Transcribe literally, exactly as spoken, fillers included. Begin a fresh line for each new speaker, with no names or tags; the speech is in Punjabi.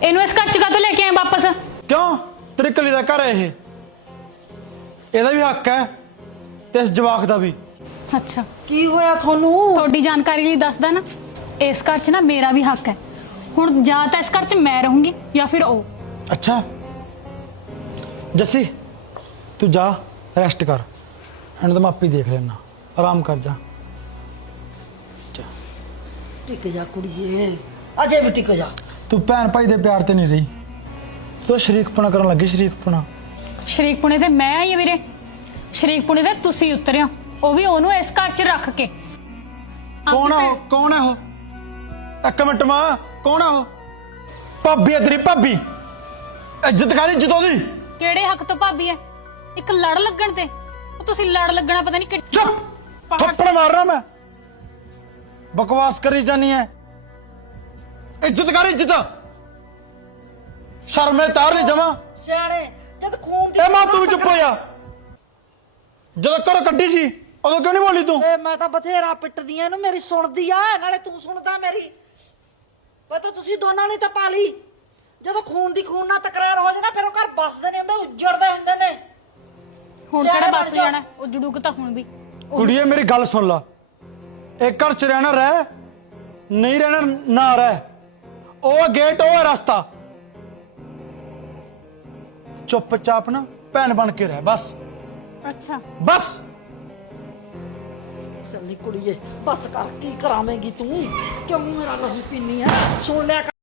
ਇਹਨੂੰ ਇਸ ਘਰ ਚ ਕਾਹਤੋਂ ਲੈ ਕੇ ਆਏ ਵਾਪਸ?
ਕਿਉਂ? ਤੇਰੀ ਕਲੀ ਦਾ ਘਰ ਹੈ ਇਹ, ਇਹਦਾ ਵੀ ਹੱਕ ਹੈ ਤੇ ਇਸ ਜਵਾਕ ਦਾ ਵੀ।
ਅੱਛਾ,
ਕੀ ਹੋਇਆ ਤੁਹਾਨੂੰ?
ਤੁਹਾਡੀ ਜਾਣਕਾਰੀ ਲਈ ਦੱਸਦਾ ਨਾ, ਇਸ ਘਰ ਚ ਨਾ ਮੇਰਾ ਵੀ ਹੱਕ ਹੈ। ਹੁਣ ਜਾਂ ਤਾਂ ਇਸ ਘਰ ਚ ਮੈਂ ਰਹੂੰਗੀ ਜਾਂ ਫਿਰ ਉਹ।
ਅੱਛਾ ਜੱਸੀ, ਤੂੰ ਜਾ ਰੈਸਟ ਕਰ, ਹੁਣ ਤਾਂ ਮੈਂ ਆਪੇ ਦੇਖ ਲੈਣਾ, ਆਰਾਮ ਕਰ ਜਾ।
ਟਿਕ ਜਾ ਕੁੜੀਏ, ਅਜੇ ਵੀ ਟਿਕ ਜਾ।
ਤੂੰ ਭੈਣ ਭਾਈ ਦੇ ਪਿਆਰ ਤੇ ਨਹੀਂ ਰਹੀ, ਤੂੰ ਸ਼ਰੀਕਪੁਣਾ ਕਰਨ ਲੱਗੀ। ਸ਼ਰੀਕਪੁਣਾ
ਸ਼ਰੀਕ ਪੁਣੇ ਤੇ ਮੈਂ ਆਈ ਆ ਵੀਰੇ, ਸ਼ਰੀਕ ਪੁਣੇ ਤੇ ਤੁਸੀਂ ਉਤਰਿਆ, ਉਹ ਵੀ ਉਹਨੂੰ ਇਸ ਘਰ ਚ ਰੱਖ ਕੇ।
ਕੌਣ ਹੈ ਉਹ? ਕੌਣ ਹੈ ਉਹ? ਇੱਕ ਮਿੰਟ ਮਾਂ, ਕੌਣ ਹੈ ਉਹ? ਭਾਬੀ ਹੈ ਤੇਰੀ, ਭਾਬੀ। ਇੱਜ਼ਤ ਕਰ ਇੱਜ਼ਤ ਉਹਦੀ।
ਕਿਹੜੇ ਹੱਕ ਤੋਂ ਭਾਬੀ ਹੈ? ਇੱਕ ਲੜ ਲੱਗਣ ਤੇ ਉਹ ਤੁਸੀਂ ਲੜ ਲੱਗਣਾ ਪਤਾ ਨਹੀਂ ਕਿ।
ਚੁੱਪ, ਥੱਪੜ ਮਾਰ ਰਹਾ ਮੈਂ। ਬਕਵਾਸ ਕਰੀ ਜਾਨੀ ਹੈ। ਇੱਜ਼ਤ ਕਰ ਇੱਜ਼ਤ, ਸ਼ਰਮੇ ਤਾਰ ਨਹੀਂ ਜਮਾ।
ਸਿਆਣੇ ਜਦ ਖੂਨ ਦੀ
ਇਹ ਮਾਂ ਤੂੰ ਵੀ ਚੁੱਪ ਹੋ ਜਾ। ਜਦੋਂ ਘਰੋਂ ਕੱਢੀ ਸੀ ਉਦੋਂ ਕਿਉਂ ਨਹੀਂ ਬੋਲੀ ਤੂੰ?
ਏ ਮੈਂ ਤਾਂ ਬਥੇਰਾ ਪਿੱਟਦੀ ਆ ਇਹਨੂੰ, ਮੇਰੀ ਸੁਣਦੀ ਆ, ਨਾਲੇ ਤੂੰ ਸੁਣਦਾ ਮੇਰੀ। ਵੇ ਤਾਂ ਤੁਸੀਂ ਦੋਨਾਂ ਨੇ ਤਾਂ ਪਾਲੀ। ਜਦੋਂ ਖੂਨ ਦੀ ਖੂਨ ਨਾਲ ਤਕਰਾਰ ਹੋ ਜਾਏ ਨਾ, ਫਿਰ ਉਹ ਘਰ ਬਸਦੇ ਨਹੀਂ ਹੁੰਦੇ, ਉੱਜੜਦੇ ਹੁੰਦੇ ਨੇ।
ਹੁਣ ਕਿਹੜਾ ਬਸ ਜਾਣਾ, ਉਹ ਜੜੂਕ ਤਾਂ ਹੁਣ ਵੀ।
ਕੁੜੀਏ ਮੇਰੀ ਗੱਲ ਸੁਣ ਲਾ, ਇਹ ਘਰ ਚ ਰਹਿਣਾ ਰਹਿ, ਨਹੀਂ ਰਹਿਣਾ ਨਾ ਰਹਿ। ਉਹ ਗੇਟ, ਉਹ ਰਸਤਾ। ਚੁੱਪਚਾਪ ਨਾ ਭੈਣ ਬਣ ਕੇ ਰਹਿ ਬਸ।
ਅੱਛਾ
ਬਸ
ਚੱਲੀ ਕੁੜੀਏ, ਬਸ ਕਰ। ਕੀ ਕਰਾਵੇਂਗੀ ਤੂੰ? ਕਿਉਂ ਮੇਰਾ ਲਹੂ ਪੀਨੀ ਆ? ਸੁਣ ਲਿਆ।